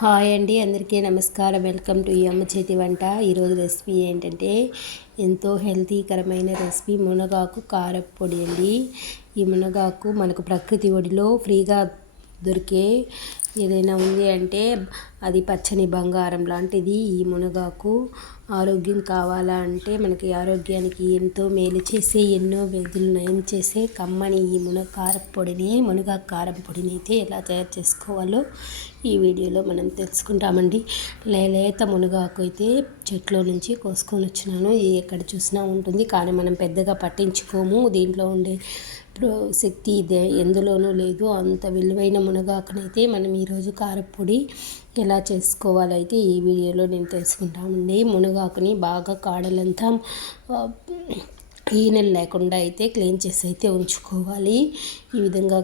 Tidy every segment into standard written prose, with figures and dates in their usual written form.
Hi అండి, అందరికీ నమస్కారం. వెల్కమ్ టు ఈ అమ్మ చేతి వంట. ఈరోజు రెసిపీ ఏంటంటే ఎంతో హెల్తీకరమైన రెసిపీ మునగాకు కారప్పొడి అండి. ఈ మునగాకు మనకు ప్రకృతి ఒడిలో ఫ్రీగా దొరికే ఏదైనా ఉంది అంటే అది పచ్చని బంగారం లాంటిది ఈ మునగాకు. ఆరోగ్యం కావాలా అంటే మనకి ఆరోగ్యానికి ఎంతో మేలు చేసే, ఎన్నో వ్యాధులు నయం చేసే కమ్మని ఈ మునగాకు కారం పొడిని అయితే ఎలా తయారు చేసుకోవాలో ఈ వీడియోలో మనం తెలుసుకుంటామండి. లేత మునగాకు అయితే చెట్లో నుంచి కోసుకొని వచ్చినాను. ఇది ఎక్కడ చూసినా ఉంటుంది, కానీ మనం పెద్దగా పట్టించుకోము. దీంట్లో ఉండే శక్తి ఇదే ఎందులోనూ లేదు. అంత విలువైన మునగాకునైతే మనం ఈరోజు కారపొడి ఎలా చేసుకోవాలైతే ఈ వీడియోలో నేను తెలుసుకుంటామండి. మునగాకుని బాగా కాడలంతా ఈనెలు లేకుండా అయితే క్లీన్ చేసి అయితే ఉంచుకోవాలి. ఈ విధంగా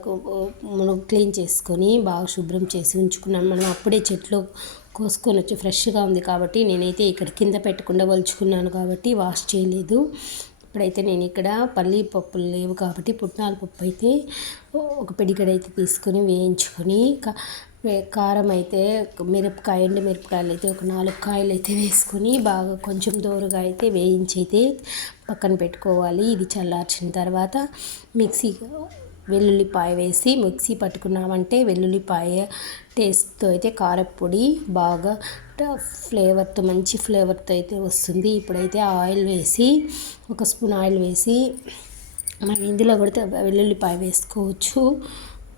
క్లీన్ చేసుకొని బాగా శుభ్రం చేసి ఉంచుకున్నాను. మనం అప్పుడే చెట్లు కోసుకొని వచ్చి ఫ్రెష్గా ఉంది కాబట్టి నేనైతే ఇక్కడ కింద పెట్టకుండా వలుచుకున్నాను కాబట్టి వాష్ చేయలేదు. ఇప్పుడైతే నేను ఇక్కడ పల్లి పప్పులు లేవు కాబట్టి పుట్నాల పప్పు అయితే ఒక పిడికెడైతే తీసుకొని వేయించుకొని, కారం అయితే ఎండు మిరపకాయలు అయితే ఒక 4 కాయలు అయితే వేసుకొని బాగా కొంచెం దోరగా అయితే వేయించి అయితే పక్కన పెట్టుకోవాలి. ఇది చల్లార్చిన తర్వాత వెల్లుల్లిపాయ వేసి మిక్సీ పట్టుకున్నామంటే వెల్లుల్లిపాయ టేస్ట్తో అయితే కారపొడి బాగా మంచి ఫ్లేవర్తో అయితే వస్తుంది. ఇప్పుడైతే ఒక స్పూన్ ఆయిల్ వేసి మనం ఇందులో కూడా వెల్లుల్లిపాయ వేసుకోవచ్చు.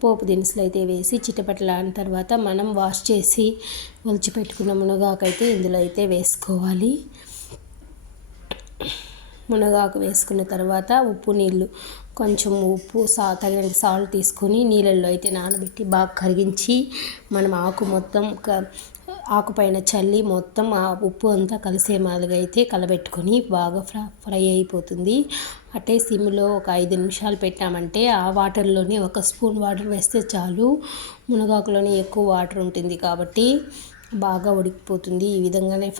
పోపు దినుసులు అయితే వేసి చిటపటలాడిన తర్వాత మనం వాష్ చేసి ఒలిచిపెట్టుకున్న మునగాకు అయితే ఇందులో అయితే వేసుకోవాలి. మునగాకు వేసుకున్న తర్వాత కొంచెం ఉప్పు తగినంత సాల్ట్ తీసుకొని నీళ్ళల్లో అయితే నానబెట్టి బాగా కరిగించి మనం ఆకు పైన చల్లి మొత్తం ఆ ఉప్పు అంతా కలిసే మాదిరిగా అయితే కలబెట్టుకొని బాగా ఫ్రై అయిపోతుంది. అంటే సిమ్లో ఒక 5 నిమిషాలు పెట్టామంటే ఆ వాటర్లోనే 1 స్పూన్ వాటర్ వేస్తే చాలు. మునగాకులోనే ఎక్కువ వాటర్ ఉంటుంది కాబట్టి బాగా ఉడికిపోతుంది. ఈ విధంగానే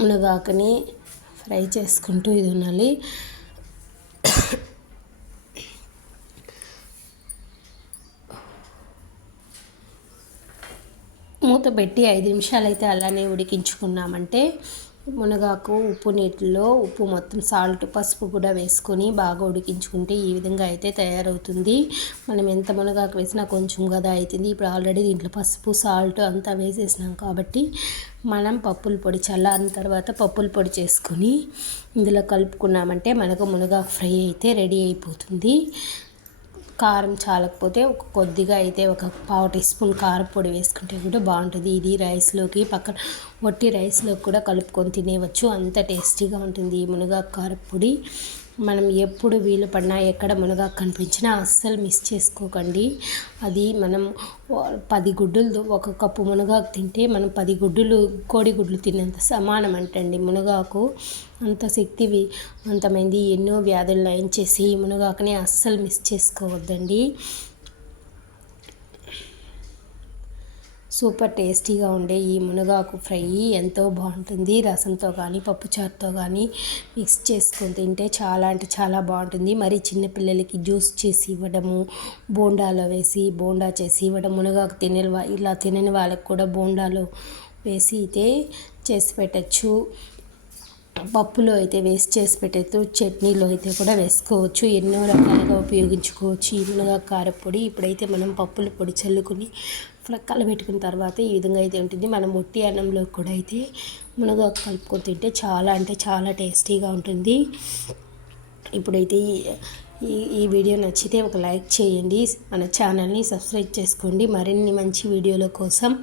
మునగాకుని ఫ్రై చేసుకుంటూ ఇది ఉండాలి. మూత పెట్టి 5 నిమిషాలు అయితే అలానే ఉడికించుకున్నామంటే మునగాకు ఉప్పు మొత్తం సాల్ట్ పసుపు కూడా వేసుకొని బాగా ఉడికించుకుంటే ఈ విధంగా అయితే తయారవుతుంది. మనం ఎంత మునగాకు వేసినా కొంచెం కదా అవుతుంది. ఇప్పుడు ఆల్రెడీ దీంట్లో పసుపు సాల్ట్ అంతా వేసేసినాం కాబట్టి మనం చల్లారిన తర్వాత పప్పుల పొడి చేసుకొని ఇందులో కలుపుకున్నామంటే మనకు మునగాకు ఫ్రై అయితే రెడీ అయిపోతుంది. కారం చాలకపోతే కొద్దిగా అయితే ఒక 1/4 టీ స్పూన్ కారపొడి వేసుకుంటే కూడా బాగుంటుంది. ఇది రైస్లోకి వట్టి రైస్లోకి కూడా కలుపుకొని తినేవచ్చు, అంత టేస్టీగా ఉంటుంది ఈ మునగాకు కారపొడి. మనం ఎప్పుడు వీలు పడినా ఎక్కడ మునగాకు కనిపించినా అస్సలు మిస్ చేసుకోకండి. అది మనం 10 గుడ్డులు, 1 కప్పు మునగాకు తింటే మనం 10 కోడిగుడ్లు తిన్నంత సమానం అంటండి. మునగాకు అంత శక్తివంతమైంది, ఎన్నో వ్యాధులు నయం చేసి ఈ మునగాకుని అస్సలు మిస్ చేసుకోవద్దండి. సూపర్ టేస్టీగా ఉండే ఈ మునగాకు ఫ్రై ఎంతో బాగుంటుంది. రసంతో కానీ పప్పుచారుతో కానీ మిక్స్ చేసుకొని తింటే చాలా అంటే చాలా బాగుంటుంది. మరి చిన్నపిల్లలకి జ్యూస్ చేసి ఇవ్వడము, బోండాలో వేసి బోండా చేసి ఇవ్వడం, మునగాకు ఇలా తినని వాళ్ళకి కూడా బోండాలో వేసి అయితే చేసి పెట్టచ్చు. పప్పులో అయితే వేస్ట్ చేసి పెట్టచ్చు, చట్నీలో అయితే కూడా వేసుకోవచ్చు, ఎన్నో రకాలుగా ఉపయోగించుకోవచ్చు ఈ మునగాకు కారపొడి. ఇప్పుడైతే మనం పప్పుల పొడి చల్లుకొని కలబెట్టుకున్న తర్వాత ఈ విధంగా అయితే ఉంటుంది. మనం ఒట్టి అన్నంలో కూడా అయితే మునగాకు కలుపుకొని తింటే చాలా అంటే చాలా టేస్టీగా ఉంటుంది. ఇప్పుడైతే ఈ వీడియో నచ్చితే ఒక లైక్ చేయండి, మన ఛానల్ని సబ్స్క్రైబ్ చేసుకోండి. మరిన్ని మంచి వీడియోల కోసం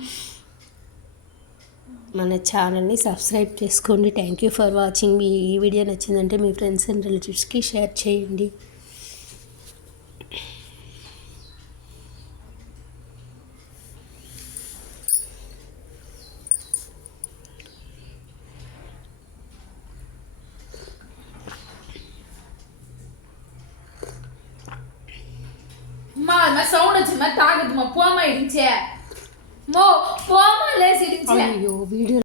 మన ఛానల్ని సబ్స్క్రైబ్ చేసుకోండి. Thank you for watching. ఈ వీడియో నచ్చిందంటే మీ ఫ్రెండ్స్ అండ్ రిలేటివ్స్కి షేర్ చేయండి. సౌండ్ వచ్చింది, తాగద్దు పోమా ఇడించే పోమా లేసి ఇడించే. వీడియో